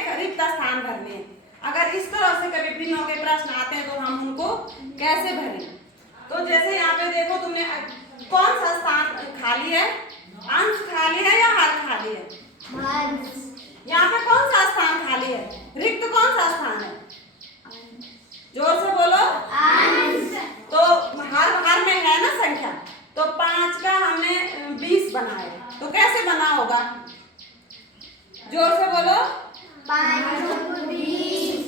हमें रिक्त स्थान भरने हैं। अगर इस तरह से कभी भिन्नों के प्रश्न आते हैं तो हम उनको कैसे भरें। तो जैसे यहाँ पे देखो तुमने कौन सा स्थान खाली है, अंश खाली है या हर खाली है? यहाँ पे कौन सा स्थान खाली है, रिक्त कौन सा स्थान है? जोर से बोलो। अंश। तो हर में है ना संख्या, तो 5 का हमने 20 बनाया, तो कैसे बना होगा? जोर से बोलो।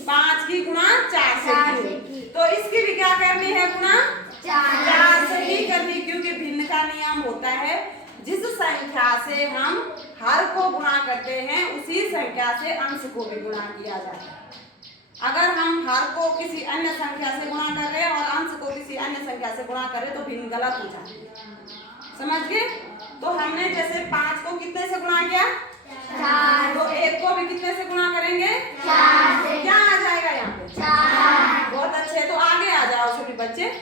5 की गुणा 4 से की, तो इसकी भी क्या करनी है, गुणा 4 से ही करनी, क्योंकि भिन्न का नियम होता है जिस संख्या से हम हर को गुणा करते हैं उसी संख्या से अंश को भी गुणा किया जाता है। अगर हम हर को किसी अन्य संख्या से गुणा कर रहे हैं और अंश को किसी अन्य संख्या से गुणा कर रहे तो भिन्न गलत हो जाती है। समझ गए? तो हमने जैसे 5 को कितने से गुणा किया? 4। तो 1 को भी कितने से गुणा करेंगे? 4 से। क्या आ जाएगा यहाँ पे? 4। बहुत अच्छे, तो आगे आ जाओ सभी बच्चे।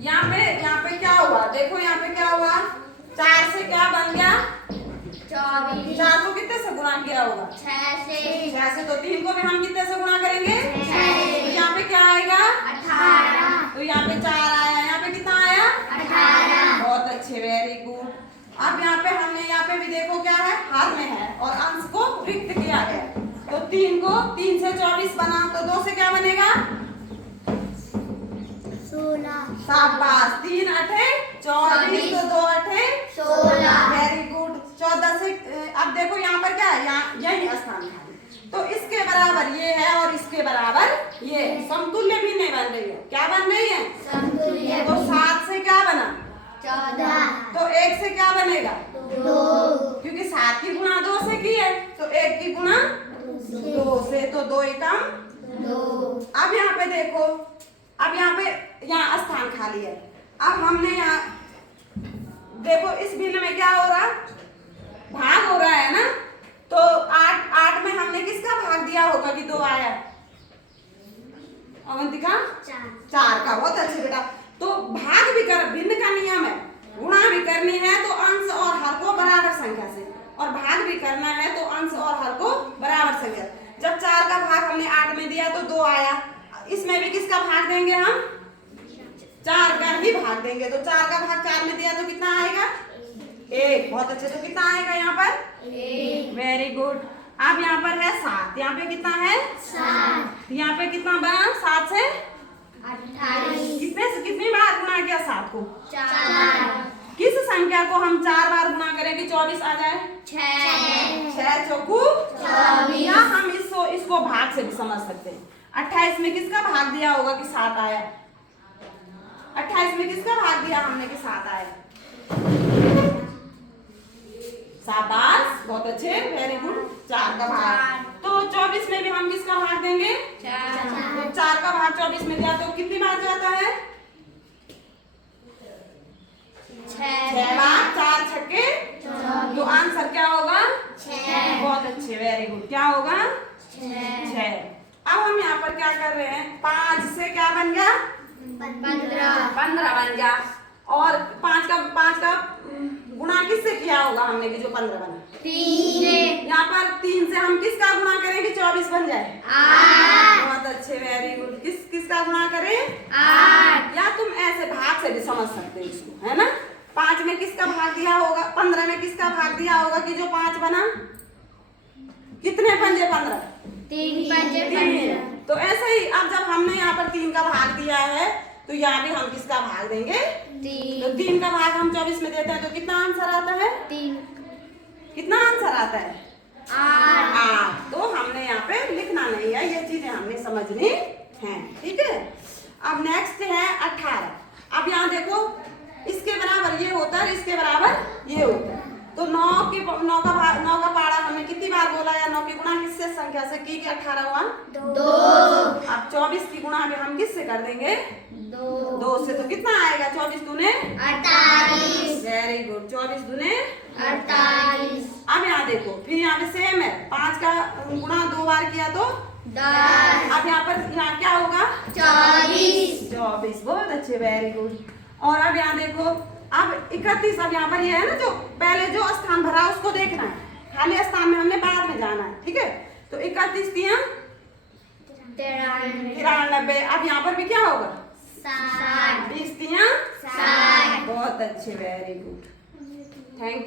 यहाँ पे क्या हुआ? देखो यहाँ पे क्या हुआ, 4 से क्या बन गया? 24। 4 को कितने से गुणा किया होगा? 6 से। तो 3 को भी हम कितने से गुणा करेंगे? 6 से। तो यहाँ पे क्या आएगा? 18। तो यहाँ पे 4 आया, यहाँ पे कितना आया? 18। बहुत अच्छे, वेरी गुड। अब यहाँ पे हमने यहाँ पे भी देखो क्या है, हर में है और अंश को रिक्त किया गया। तो 3 को 3 से 24 बना, तो 2 से क्या बनेगा? 16। शाबाश, 3 8 24, तो 2 8 16। Very good. 14 से अब देखो यहाँ पर क्या है, यहाँ यही स्थान है, तो इसके बराबर ये है और इसके बराबर ये, समतुल्य भी नहीं बन रही है। क्या बन रही है? समतुल्य। तो 7 से क्या बना? 14। तो 1 से क्या बनेगा? 2, क्योंकि 7 की गुणा 2 से की है, तो 1 की गुणा 2 से, तो 2 एकम 2। अब यहाँ पे देखो, अब यहाँ पे यहाँ स्थान खाली है। अब हमने यहाँ देखो इस भिन्न में क्या हो रहा, भाग हो रहा है ना, तो 8 में हमने किसका भाग दिया होगा कि 2 आया? अवंतिका 4 का। बहुत अच्छे बेटा। तो भाग भी कर, भिन्न का नियम है, गुणा भी करनी है तो अंश और हर को बराबर संख्या से, और भाग भी करना है तो अंश और हर को बराबर संख्या। जब 4 का भाग हमने 8 में दिया तो 2 आया, इसमें भी किसका भाग देंगे हम? 4 का ही भाग देंगे। तो 4 का भाग 4 में दिया तो कितना आएगा? 1। बहुत अच्छे, तो कितना आएगा यहाँ पर? 1। Very good. अब यहाँ पर है 7, यहाँ पे कितना है? 7। यहाँ पे कितना बना? 7 से 28। कितनी बार गुणा किया 7 को? 4। किस संख्या को हम 4 बार गुणा करें कि 24 आ जाए? 6 चौकू 24। या हम इसको भाग से भी समझ सकते हैं। 28 में किसका भाग दिया होगा कि 7 आया? 28 में किसका भाग दिया हमने कि 7 आया? शाबाश, बहुत अच्छे, वेरी गुड। 4 का भाग, तो 24 में भी हम किसका भाग देंगे? 4। तो 4 का भाग 24 में दिया तो कितनी बार जाता है? 6 बार। 4 छक्के, तो आंसर क्या होगा? 6। बहुत अच्छे, वेरी गुड। क्या होगा? 6। अब हम यहाँ पर क्या कर रहे हैं, 5 से क्या बन गया? 15 बन गया। और 5 का गुणा किससे किया होगा हमने कि जो 15 बना? 3 से। यहाँ पर 3 से हम किसका गुणा करें कि 24 बन जाए? 8। बहुत अच्छे, वेरी गुड। किसका गुणा करें? 8। या तुम ऐसे भाग से भी समझ सकते हो इसको, है ना। 5 में किसका भाग दिया होगा? 15 में किसका भाग दिया होगा कि जो 5 बना? कितने पंजे? 15। 3 पंजे 15। तो ऐसे ही अब जब हमने यहाँ पर 3 का भाग दिया है तो यहाँ भी हम किसका भाग देंगे? 3। तो 3 का भाग हम 24 में देते हैं तो कितना आंसर आता है? 3। कितना आंसर आता है? 8। तो हमने यहाँ पे लिखना नहीं है, ये चीजें हमने समझनी है, ठीक है। अब नेक्स्ट है 18। अब यहाँ देखो, इसके बराबर ये होता है, इसके बराबर ये होता है। तो 9 का पारा हमने कितनी बार बोला है? 9 की गुणा किससे संख्या से की? 18 हुआ 2। अब 24 की गुणा भी हम किससे कर देंगे? 2 से। तो कितना आएगा? 24 दूने 48। Very good, 24 दूने 48। अब यहाँ देखो, फिर यहाँ पे सेम है, 5 का गुणा 2 बार किया तो 10। अब यहाँ पर यहाँ क्या होगा? 24। बहुत अच्छे, वेरी गुड। और अब यहाँ देखो, अब 31। अब यहाँ पर ये है ना, जो पहले जो स्थान भरा उसको देखना है खाली स्थान में हमने बाद में जाना है, ठीक है। तो 31 तिया 93। अब यहाँ पर भी क्या होगा? 20 तिया 60। बहुत अच्छे, वेरी गुड, थैंक यू।